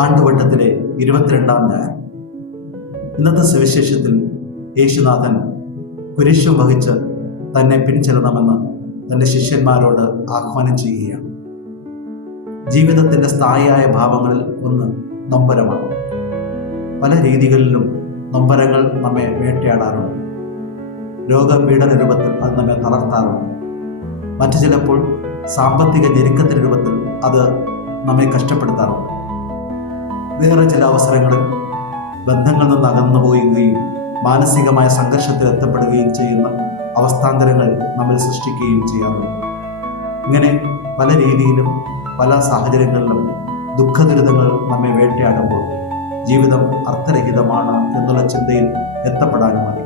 ആണ്ടുവട്ടത്തിലെ 22-ാം ഞായർ. ഇന്നത്തെ സുവിശേഷത്തിൽ യേശുനാഥൻ കുരിശു വഹിച്ച് തന്നെ പിൻചെല്ലണമെന്ന് തൻ്റെ ശിഷ്യന്മാരോട് ആഹ്വാനം ചെയ്യുകയാണ്. ജീവിതത്തിൻ്റെ സ്ഥായിയായ ഭാവങ്ങളിൽ ഒന്ന് നൊമ്പരമാണ്. പല രീതികളിലും നൊമ്പരങ്ങൾ നമ്മെ വേട്ടയാടാറുണ്ട്. രോഗപീഡന രൂപത്തിൽ അത് നമ്മെ തളർത്താറുണ്ട്. മറ്റു ചിലപ്പോൾ സാമ്പത്തിക ഞെരുക്കത്തിൻ്റെ രൂപത്തിൽ അത് നമ്മെ കഷ്ടപ്പെടുത്താറുണ്ട്. വേറെ ചില അവസരങ്ങളിൽ ബന്ധങ്ങളിൽ നിന്ന് അകന്നു പോവുകയും മാനസികമായ സംഘർഷത്തിൽ എത്തപ്പെടുകയും ചെയ്യുന്ന അവസ്ഥാന്തരങ്ങൾ നമ്മിൽ സൃഷ്ടിക്കുകയും ചെയ്യാറുണ്ട്. ഇങ്ങനെ പല രീതിയിലും പല സാഹചര്യങ്ങളിലും ദുഃഖദുരിതങ്ങൾ നമ്മെ വേട്ടയാടുമ്പോൾ ജീവിതം അർത്ഥരഹിതമാണ് എന്നുള്ള ചിന്തയിൽ എത്തപ്പെടാനും മതി.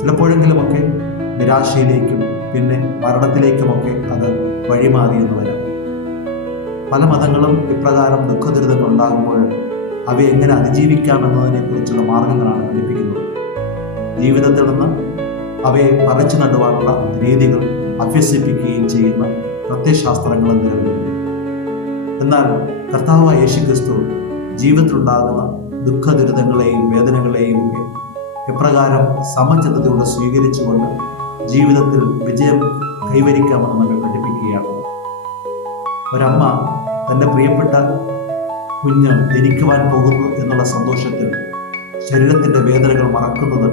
ചിലപ്പോഴെങ്കിലുമൊക്കെ നിരാശയിലേക്കും പിന്നെ മരണത്തിലേക്കുമൊക്കെ അത് വഴിമാറിയെന്ന് വരാം. പല മതങ്ങളും ഇപ്രകാരം ദുഃഖദുരിതങ്ങൾ ഉണ്ടാകുമ്പോൾ അവയെ എങ്ങനെ അതിജീവിക്കാമെന്നതിനെക്കുറിച്ചുള്ള മാർഗങ്ങളാണ് പഠിപ്പിക്കുന്നത്. ജീവിതത്തിൽ നിന്ന് അവയെ പറിച്ചു നടുവാനുള്ള രീതികൾ അഭ്യസിപ്പിക്കുകയും ചെയ്യുന്ന പ്രത്യയശാസ്ത്രങ്ങളും നിലവിലുണ്ട്. എന്നാൽ കർത്താവായ യേശുക്രിസ്തു ജീവിതത്തിലുണ്ടാകുന്ന ദുഃഖദുരിതങ്ങളെയും വേദനകളെയും ഒക്കെ എപ്രകാരം സമചിത്തതയോടെ സ്വീകരിച്ചുകൊണ്ട് ജീവിതത്തിൽ വിജയം കൈവരിക്കാമെന്ന് നമ്മെ പഠിപ്പിക്കുകയാണ്. ഒരമ്മ തൻ്റെ പ്രിയപ്പെട്ട കുഞ്ഞ് ജനിക്കുവാൻ പോകുന്നു എന്നുള്ള സന്തോഷത്തിൽ ശരീരത്തിൻ്റെ വേദനകൾ മറക്കുന്നത്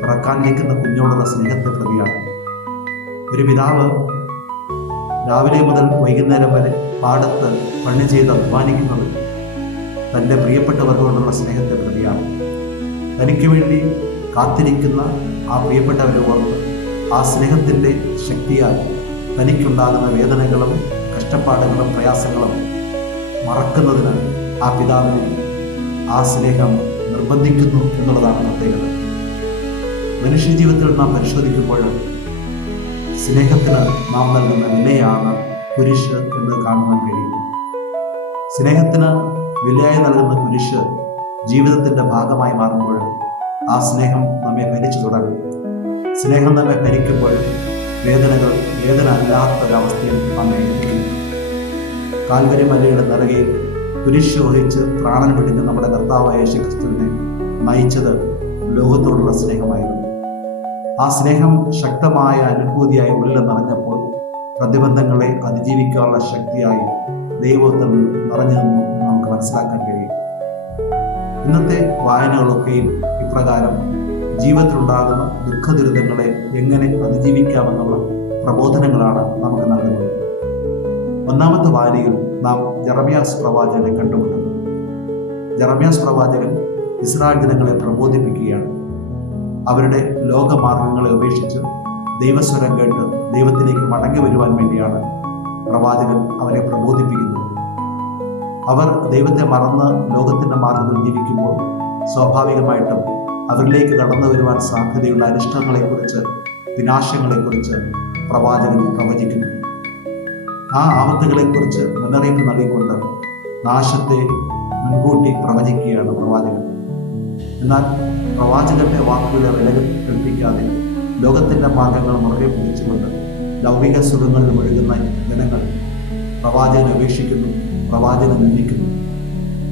പിറക്കാനിരിക്കുന്ന കുഞ്ഞോടുള്ള സ്നേഹത്തെ പ്രതിയാണ്. ഒരു പിതാവ് രാവിലെ മുതൽ വൈകുന്നേരം വരെ പാടത്ത് പണി ചെയ്ത് അധ്വാനിക്കുന്നത് തൻ്റെ പ്രിയപ്പെട്ടവരോടുള്ള സ്നേഹത്തെ പ്രതിയാണ്. തനിക്ക് വേണ്ടി കാത്തിരിക്കുന്ന ആ പ്രിയപ്പെട്ടവരെ ഓർത്ത് ആ സ്നേഹത്തിൻ്റെ ശക്തിയാൽ തനിക്കുണ്ടാകുന്ന വേദനകളും കഷ്ടപ്പാടുകളും പ്രയാസങ്ങളും മറക്കുന്നതിന് ആ പിതാവിനെ ആ സ്നേഹം നിർബന്ധിക്കുന്നു എന്നുള്ളതാണ് പ്രത്യേകത. മനുഷ്യജീവിതത്തിൽ നാം പരിശോധിക്കുമ്പോൾ സ്നേഹത്തിന് നാം നൽകുന്ന വിലയാണ് കുരിശ് എന്ന് കാണുവാൻ കഴിയും. സ്നേഹത്തിന് വിലയായി നൽകുന്ന കുരിശ് ജീവിതത്തിൻ്റെ ഭാഗമായി മാറുമ്പോൾ ആ സ്നേഹം നമ്മെ ഭരിച്ചു തുടങ്ങും. സ്നേഹം നമ്മെ ഭരിക്കുമ്പോൾ വേദന അല്ലാത്തൊരവസ്ഥയിൽ നമ്മെ എത്തിക്കും. കാൽവരി മലയുടെ നിറകയിൽ കുരിശ് വഹിച്ച് പ്രാണൻ പിടിഞ്ഞ് നമ്മുടെ കർത്താവായ യേശുക്രിസ്തുവിനെ നയിച്ചത് ലോകത്തോടുള്ള സ്നേഹമായിരുന്നു. ആ സ്നേഹം ശക്തമായ അനുഭൂതിയായി ഉള്ളിൽ നിറഞ്ഞപ്പോൾ പ്രതിബന്ധങ്ങളെ അതിജീവിക്കാനുള്ള ശക്തിയായി ദൈവത്തിൽ നിറഞ്ഞു നിന്നു എന്ന് നമുക്ക് മനസ്സിലാക്കാൻ കഴിയും. ഇന്നത്തെ വായനകളൊക്കെയും ഇപ്രകാരം ജീവിതത്തിലുണ്ടാകുന്ന ദുഃഖദുരിതങ്ങളെ എങ്ങനെ അതിജീവിക്കാമെന്നുള്ള പ്രബോധനങ്ങളാണ് നമുക്ക് നൽകുന്നത്. ഒന്നാമത്തെ വായനയിൽ നാം ജെറമ്യാസ് പ്രവാചകനെ കണ്ടുമുട്ടുന്നു. ജെറമ്യാസ് പ്രവാചകൻ ഇസ്രായേൽ ജനങ്ങളെ പ്രബോധിപ്പിക്കുകയാണ്. അവരുടെ ലോകമാർഗങ്ങളെ ഉപേക്ഷിച്ച് ദൈവസ്വരം കേട്ട് ദൈവത്തിലേക്ക് മടങ്ങി വരുവാൻ വേണ്ടിയാണ് പ്രവാചകൻ അവരെ പ്രബോധിപ്പിക്കുന്നത്. അവർ ദൈവത്തെ മറന്ന് ലോകത്തിൻ്റെ മാർഗത്തിൽ ജീവിക്കുമ്പോൾ സ്വാഭാവികമായിട്ടും അവരിലേക്ക് കടന്നു വരുവാൻ സാധ്യതയുള്ള അനിഷ്ടങ്ങളെക്കുറിച്ച് വിനാശങ്ങളെക്കുറിച്ച് പ്രവാചകൻ പ്രവചിക്കുന്നു. ആ ആപത്തുകളെക്കുറിച്ച് മുന്നറിയിപ്പ് നൽകിക്കൊണ്ട് നാശത്തെ മുൻകൂട്ടി പ്രവചിക്കുകയാണ് പ്രവാചകൻ. എന്നാൽ പ്രവാചകന്റെ വാക്കുകളെ വില കൽപ്പിക്കാതെ ലോകത്തിൻ്റെ മാർഗങ്ങൾ മുറുകെ പിടിച്ചുകൊണ്ട് ലൗകിക സുഖങ്ങളിൽ മുഴുകുന്ന ജനങ്ങൾ പ്രവാചകനെ ഉപേക്ഷിക്കുന്നു, പ്രവാചകനെ നിന്ദിക്കുന്നു.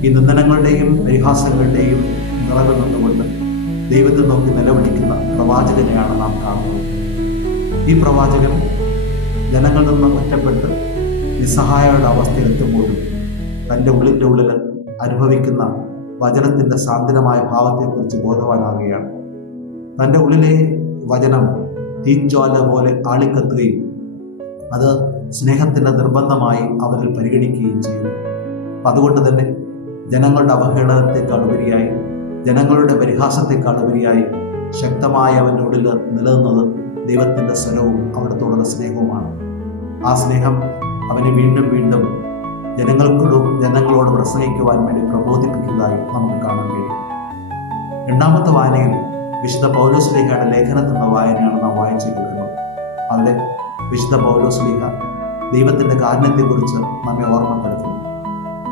ഈ നിന്ദനങ്ങളുടെയും പരിഹാസങ്ങളുടെയും നിറവിൽ നിന്നുകൊണ്ട് ദൈവത്തെ നോക്കി നിലവിളിക്കുന്ന പ്രവാചകനെയാണ് നാം കാണുന്നത്. ഈ പ്രവാചകൻ ജനങ്ങളിൽ നിന്ന് ഒറ്റപ്പെട്ട് നിസ്സഹായയുടെ അവസ്ഥയിലെത്തുമ്പോഴും തൻ്റെ ഉള്ളിൽ അനുഭവിക്കുന്ന വചനത്തിൻ്റെ സാന്ത്വനമായ ഭാവത്തെക്കുറിച്ച് ബോധവാനാകുകയാണ്. തൻ്റെ ഉള്ളിലെ വചനം തീജ്വാല പോലെ ആളിക്കത്തുകയും അത് സ്നേഹത്തിൻ്റെ നിർബന്ധമായി അവരിൽ പരിഗണിക്കുകയും ചെയ്യുന്നു. അതുകൊണ്ട് തന്നെ ജനങ്ങളുടെ അവഹേളനത്തെക്കാൾ ഉപരിയായി, ജനങ്ങളുടെ പരിഹാസത്തെക്കാൾ ഉപരിയായി ശക്തമായി അവൻ്റെ ഉള്ളിൽ നിലനിന്നത് ദൈവത്തിൻ്റെ സ്വരവും അവിടത്തോടുള്ള സ്നേഹവുമാണ്. ആ സ്നേഹം അവനെ വീണ്ടും വീണ്ടും ജനങ്ങളോട് പ്രസംഗിക്കുവാൻ വേണ്ടി പ്രബോധിപ്പിക്കുന്നതായി നമുക്ക് കാണാൻ കഴിയും. രണ്ടാമത്തെ വായനയിൽ വിശുദ്ധ പൗലോസ്ലീഹയുടെ ലേഖനത്തിലുള്ള വായനയാണ് നാം വായിച്ചു കേൾക്കുന്നത്. അവിടെ വിശുദ്ധ പൗലോസ്ലീഹ ദൈവത്തിൻ്റെ കാരുണ്യത്തെക്കുറിച്ച് നമ്മെ ഓർമ്മപ്പെടുത്തുന്നു.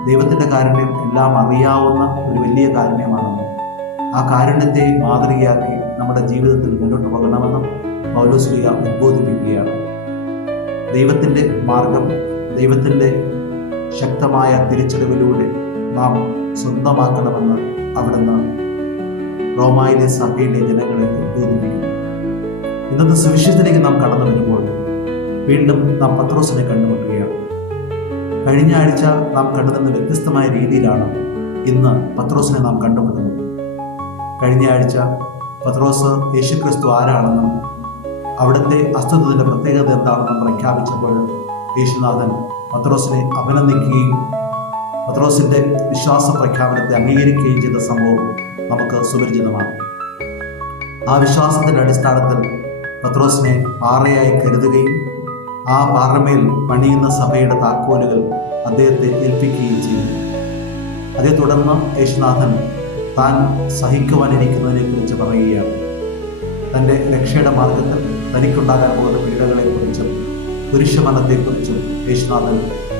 ദൈവത്തിൻ്റെ കാരുണ്യം എല്ലാം അറിയാവുന്ന ഒരു വലിയ കാരുണ്യമാണെന്നും ആ കാരുണ്യത്തെ മാതൃകയാക്കി നമ്മുടെ ജീവിതത്തിൽ മുന്നോട്ട് പോകണമെന്നും പൗലോസ്ലീഹ ഉദ്ബോധിപ്പിക്കുകയാണ്. ദൈവത്തിൻ്റെ മാർഗം, ദൈവത്തിൻ്റെ ശക്തമായ തിരിച്ചറിവിലൂടെ നാം സ്വന്തമാക്കണമെന്ന് അവിടുന്ന് റോമായിലെ സഭയിലെ ജനങ്ങളെ ഉദ്ബോധിപ്പിക്കുന്നു. ഇന്നത്തെ സുവിശേഷത്തിലേക്ക് നാം കടന്നു വരുമ്പോൾ വീണ്ടും നാം പത്രോസിനെ കണ്ടുമുട്ടുകയാണ്. കഴിഞ്ഞ ആഴ്ച നാം കണ്ടതെന്ന വ്യത്യസ്തമായ രീതിയിലാണ് ഇന്ന് പത്രോസിനെ നാം കണ്ടുമുട്ടുന്നത്. കഴിഞ്ഞ ആഴ്ച പത്രോസ് യേശുക്രിസ്തു ആരാണെന്നും അവിടുത്തെ അസ്തിത്വത്തിൻ്റെ പ്രത്യേകത എന്താണെന്നും പ്രഖ്യാപിച്ചപ്പോൾ യേശുനാഥൻ പത്രോസിനെ അഭിനന്ദിക്കുകയും പത്രോസിൻ്റെ വിശ്വാസ പ്രഖ്യാപനത്തെ അംഗീകരിക്കുകയും ചെയ്ത സംഭവം നമുക്ക് സുപരിചിതമാണ്. ആ വിശ്വാസത്തിൻ്റെ അടിസ്ഥാനത്തിൽ പത്രോസിനെ പാറയായി കരുതുകയും ആ പാറമേൽ പണിയുന്ന സഭയുടെ താക്കോലുകൾ അദ്ദേഹത്തെ ഏൽപ്പിക്കുകയും ചെയ്തു. അതേ തുടർന്ന് യേശുനാഥൻ താൻ സഹിക്കുവാനിരിക്കുന്നതിനെക്കുറിച്ച് പറയുകയാണ്. തൻ്റെ രക്ഷയുടെ മാർഗത്തിൽ തനിക്കുണ്ടാകാൻ പോകുന്ന പീഡകളെക്കുറിച്ചും കുരിശുമരണത്തെക്കുറിച്ചും യേശുനാഥൻ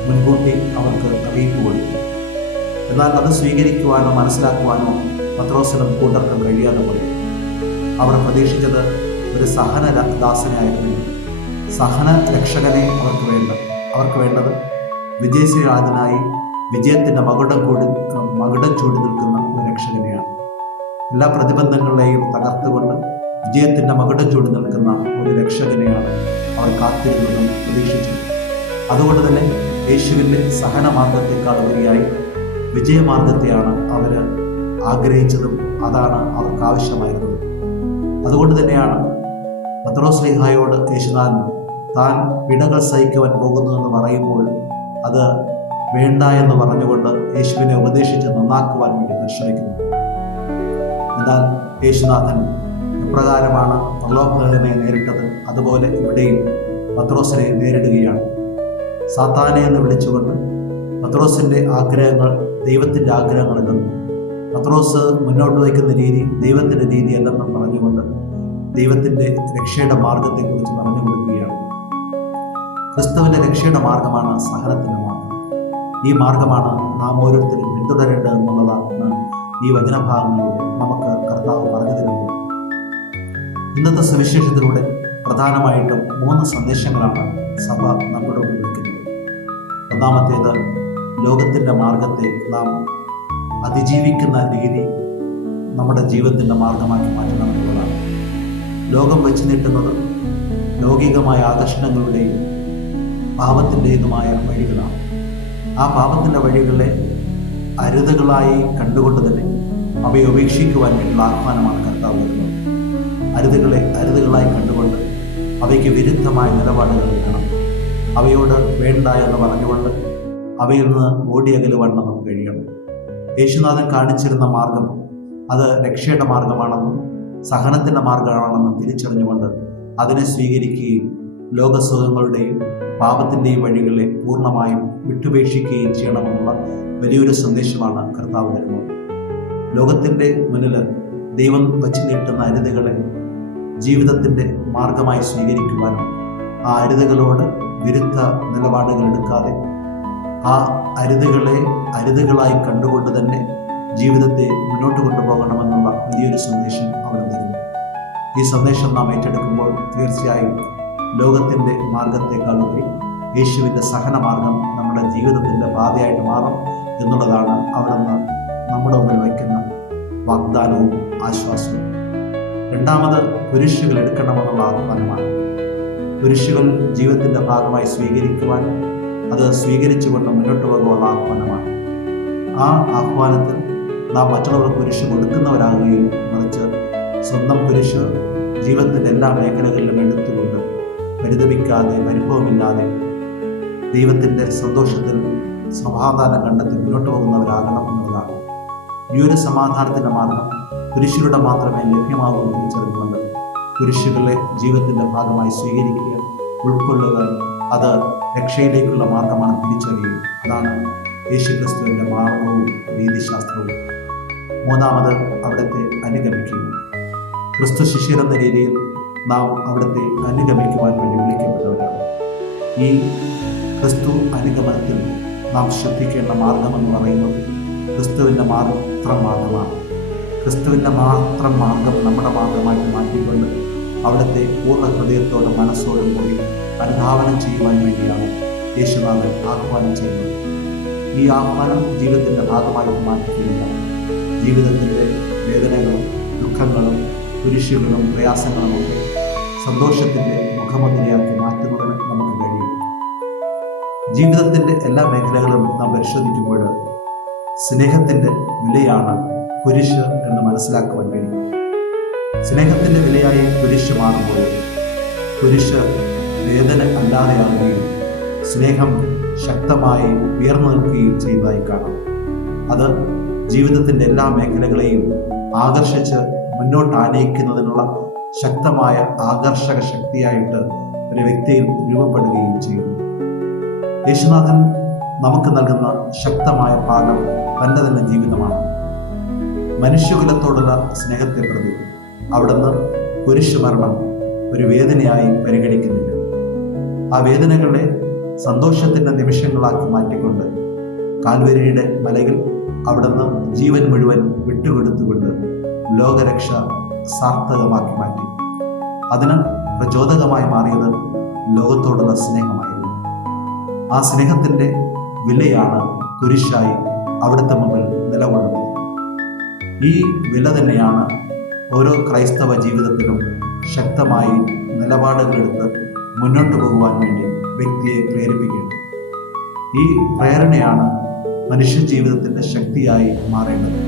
മുൻകൂട്ടി അവർക്ക് അറിയിപ്പ് കൊടുത്തു. എന്നാൽ അത് സ്വീകരിക്കുവാനോ മനസ്സിലാക്കുവാനോ പത്രോസിനും കൂട്ടർക്കും കഴിയാതെ പോയി. അവർ പ്രതീക്ഷിച്ചത് ഒരു സഹന ദാസനായിരുന്നു, സഹന രക്ഷകനെ അവർക്ക് വേണ്ടത് വിജയശ്രീരാജനായി വിജയത്തിൻ്റെ മകുടം ചൂടി നിൽക്കുന്ന ഒരു രക്ഷകനെയാണ്. എല്ലാ പ്രതിബന്ധങ്ങളെയും തകർത്തുകൊണ്ട് വിജയത്തിൻ്റെ മകുടം ചൂടി നിൽക്കുന്ന ഒരു രക്ഷകനെയാണ് അവർ കാത്തിരുന്നതും പ്രതീക്ഷിച്ചത്. അതുകൊണ്ട് തന്നെ യേശുവിൻ്റെ സഹന മാർഗത്തെക്കാൾ ഉപരിയായി വിജയമാർഗത്തെയാണ് അവർ ആഗ്രഹിച്ചതും അതാണ് അവർക്ക് ആവശ്യമായിരുന്നത്. അതുകൊണ്ട് തന്നെയാണ് പത്രോസ് ശ്ലീഹായോട് യേശുനാഥൻ താൻ പിടകൾ സഹിക്കുവാൻ പോകുന്നുവെന്ന് പറയുമ്പോൾ അത് വേണ്ട എന്ന് പറഞ്ഞുകൊണ്ട് യേശുവിനെ ഉപദേശിച്ച് നന്നാക്കുവാൻ വേണ്ടി പരിശ്രമിക്കുന്നു. എന്നാൽ യേശുനാഥൻ എപ്രകാരമാണ് പ്രലോഭകനെ നേരിട്ടത് അതുപോലെ ഇവിടെയും പത്രോസിനെ നേരിടുകയാണ്. സാത്താനെ എന്ന് വിളിച്ചുകൊണ്ട് പത്രോസിൻ്റെ ആഗ്രഹങ്ങൾ ദൈവത്തിൻ്റെ ആഗ്രഹങ്ങളല്ലെന്നും പത്രോസ് മുന്നോട്ട് വയ്ക്കുന്ന രീതി ദൈവത്തിൻ്റെ രീതിയല്ലെന്നും പറഞ്ഞുകൊണ്ട് ദൈവത്തിൻ്റെ രക്ഷയുടെ മാർഗത്തെക്കുറിച്ച് പറഞ്ഞു കൊടുക്കുകയാണ്. ക്രിസ്തുവിൻ്റെ രക്ഷയുടെ മാർഗമാണ് സഹനത്തിൻ്റെ മാർഗം. ഈ മാർഗമാണ് നാം ഓരോരുത്തരും പിന്തുടരേണ്ടതെന്നുള്ളതാണ് ഈ വചനഭാഗങ്ങളിലൂടെ നമുക്ക് കർത്താവ് പറഞ്ഞു തരുന്നത്. ഇന്നത്തെ സുവിശേഷത്തിലൂടെ പ്രധാനമായിട്ടും 3 സന്ദേശങ്ങളാണ് സഭ നമ്മുടെ മുന്നിൽ വയ്ക്കുന്നത്. ഒന്നാമത്തേത്, ലോകത്തിൻ്റെ മാർഗത്തെ നാം അതിജീവിക്കുന്ന രീതി നമ്മുടെ ജീവിതത്തിൻ്റെ മാർഗമാക്കി മാറ്റണമെന്നുള്ളതാണ്. ലോകം വെച്ച് നീട്ടുന്നത് ലൗകികമായ ആകർഷണങ്ങളുടെയും പാപത്തിൻ്റെതുമായ വഴികളാണ്. ആ പാപത്തിൻ്റെ വഴികളെ അരുതുകളായി കണ്ടുകൊണ്ട് തന്നെ അവയെ ഉപേക്ഷിക്കുവാൻ വേണ്ടിയുള്ള ആഹ്വാനമാണ് കർത്താവ് വരുന്നത്. അരുതുകളായി കണ്ടുകൊണ്ട് അവയ്ക്ക് വിരുദ്ധമായ നിലപാടുകൾ എടുക്കണം. അവയോട് വേണ്ട എന്ന് പറഞ്ഞുകൊണ്ട് അവയിൽ നിന്ന് ഓടിയകലുവാൻ നമുക്ക് കഴിയണം. യേശുനാഥൻ കാണിച്ചിരുന്ന മാർഗം അത് രക്ഷയുടെ മാർഗമാണെന്നും സഹനത്തിൻ്റെ മാർഗമാണെന്നും തിരിച്ചറിഞ്ഞുകൊണ്ട് അതിനെ സ്വീകരിക്കുകയും ലോകസുഖങ്ങളുടെയും പാപത്തിൻ്റെയും വഴികളെ പൂർണ്ണമായും വിട്ടുപേക്ഷിക്കുകയും ചെയ്യണമെന്നുള്ള വലിയൊരു സന്ദേശമാണ് കർത്താവ് തരുന്നത്. ലോകത്തിൻ്റെ മുന്നിൽ ദൈവം വച്ച് നീട്ടുന്ന അരുതുകളെ ജീവിതത്തിൻ്റെ മാർഗമായി സ്വീകരിക്കുവാനും ആ അരുതുകളോട് വിരുദ്ധ നിലപാടുകൾ എടുക്കാതെ ആ അരുതുകളായി കണ്ടുകൊണ്ട് തന്നെ ജീവിതത്തെ മുന്നോട്ട് കൊണ്ടുപോകണമെന്നുള്ള വലിയൊരു സന്ദേശം അവർ തരുന്നു. ഈ സന്ദേശം നാം ഏറ്റെടുക്കുമ്പോൾ തീർച്ചയായും ലോകത്തിൻ്റെ മാർഗത്തെക്കാളുപരി യേശുവിൻ്റെ സഹനമാർഗം നമ്മുടെ ജീവിതത്തിൻ്റെ പാതയായിട്ട് മാറും എന്നുള്ളതാണ് അവിടുന്ന് നമ്മുടെ മുമ്പിൽ വയ്ക്കുന്ന വാഗ്ദാനവും ആശ്വാസവും. രണ്ടാമത്, കുരിശുകൾ എടുക്കണമെന്നുള്ള ആഹ്വാനമാണ്. കുരിശുകൾ ജീവിതത്തിൻ്റെ ഭാഗമായി സ്വീകരിക്കുവാൻ അത് സ്വീകരിച്ചുകൊണ്ട് മുന്നോട്ട് പോകുവാനുള്ള ആഹ്വാനമാണ്. ആ ആഹ്വാനത്തിൽ നാം മറ്റുള്ളവർക്ക് കുരിശ് കൊടുക്കുന്നവരാകുകയും മറിച്ച് സ്വന്തം കുരിശ് ജീവിതത്തിൻ്റെ എല്ലാ മേഖലകളിലും എടുത്തുകൊണ്ട് പരിതപിക്കാതെ പരിഭവമില്ലാതെ ദൈവത്തിൻ്റെ സന്തോഷത്തിൽ സമാധാനം കണ്ടെത്തി മുന്നോട്ട് പോകുന്നവരാകണം എന്നുള്ളതാണ്. ഈ ഒരു സമാധാനത്തിൻ്റെ മാർഗം കുരിശിലൂടെ മാത്രമേ ലഭ്യമാകൂ എന്ന് തിരിച്ചറിഞ്ഞുകൊണ്ട് കുരിശുകളെ ജീവിതത്തിൻ്റെ ഭാഗമായി സ്വീകരിക്കുക, ഉൾക്കൊള്ളുക, അത് രക്ഷയിലേക്കുള്ള മാർഗമാണ് തിരിച്ചറിയുക. അതാണ് യേശുക്രിസ്തുവിൻ്റെ മാർഗവും രീതിശാസ്ത്രവും. മൂന്നാമത്, അവിടുത്തെ അനുഗമിക്കുക. ക്രിസ്തു ശിഷ്യരെന്ന രീതിയിൽ നാം അവിടുത്തെ അനുഗമിക്കുവാൻ വേണ്ടി വിളിക്കപ്പെട്ടവരാണ്. ഈ ക്രിസ്തു അനുഗമനത്തിൽ നാം ശ്രദ്ധിക്കേണ്ട മാർഗമെന്ന് പറയുന്നത് ക്രിസ്തുവിൻ്റെ മാത്രം മാർഗമാണ്. ക്രിസ്തുവിൻ്റെ മാത്രം മാർഗം നമ്മുടെ മാർഗമായിട്ട് മാറ്റിക്കൊണ്ട് അവിടുത്തെ പൂർണ്ണ ഹൃദയത്തോടും മനസ്സോടും കൂടി അനുധാവനം ചെയ്യുവാൻ വേണ്ടിയാണ് യേശുനാഥൻ ആഹ്വാനം ചെയ്യുന്നത്. ഈ ആഹ്വാനം ജീവിതത്തിൻ്റെ ഭാഗമായി മാറ്റുകയില്ല. ജീവിതത്തിൻ്റെ വേദനകളും ദുഃഖങ്ങളും കുരിശുകളും പ്രയാസങ്ങളുമൊക്കെ സന്തോഷത്തിൻ്റെ മുഖമുദ്രയാക്കി മാറ്റുന്നതിന് നമുക്ക് കഴിയും. ജീവിതത്തിൻ്റെ എല്ലാ മേഖലകളും നാം പരിശോധിക്കുമ്പോൾ സ്നേഹത്തിൻ്റെ വിലയാണ് കുരിശ് എന്ന് മനസ്സിലാക്കുവാൻ കഴിയും. സ്നേഹത്തിൻ്റെ വിലയായി കുരിശ് മാറുമ്പോൾ കുരിശ് വേദന അല്ലാതെയാവുകയും സ്നേഹം ശക്തമായി ഉയർന്നു നിൽക്കുകയും ചെയ്യുന്നതായി കാണാം. അത് ജീവിതത്തിൻ്റെ എല്ലാ മേഖലകളെയും ആകർഷിച്ച് മുന്നോട്ട് ആനയിക്കുന്നതിനുള്ള ശക്തമായ ആകർഷക ശക്തിയായിട്ട് ഒരു വ്യക്തിയിൽ രൂപപ്പെടുകയും ചെയ്യുന്നു. യേശുനാഥൻ നമുക്ക് നൽകുന്ന ശക്തമായ പാഠം തൻ്റെ തന്നെ ജീവിതമാണ്. മനുഷ്യകുലത്തോടുള്ള സ്നേഹത്തെ പ്രതി അവിടുന്ന് കുരിശുമരണം ഒരു വേദനയായി പരിഗണിക്കുന്നില്ല. ആ വേദനകളെ സന്തോഷത്തിൻ്റെ നിമിഷങ്ങളാക്കി മാറ്റിക്കൊണ്ട് കാൽവരിയുടെ മലയിൽ അവിടുന്ന് ജീവൻ മുഴുവൻ വിട്ടുകൊടുത്തുകൊണ്ട് ലോകരക്ഷ സാർത്ഥകമാക്കി മാറ്റി. അതിന് പ്രചോദകമായി മാറിയത് ലോകത്തോടുള്ള സ്നേഹമായിരുന്നു. ആ സ്നേഹത്തിൻ്റെ വിലയാണ് കുരിശായി അവിടുത്തെ മുമ്പിൽ നിലകൊള്ളുന്നത്. ഈ വില തന്നെയാണ് ഓരോ ക്രൈസ്തവ ജീവിതത്തിലും ശക്തമായി നിലപാടുകളെടുത്ത് മുന്നോട്ട് പോകുവാൻ വേണ്ടി വ്യക്തിയെ പ്രേരിപ്പിക്കേണ്ടത്. ഈ പ്രേരണയാണ് മനുഷ്യ ജീവിതത്തിൻ്റെ ശക്തിയായി മാറേണ്ടത്.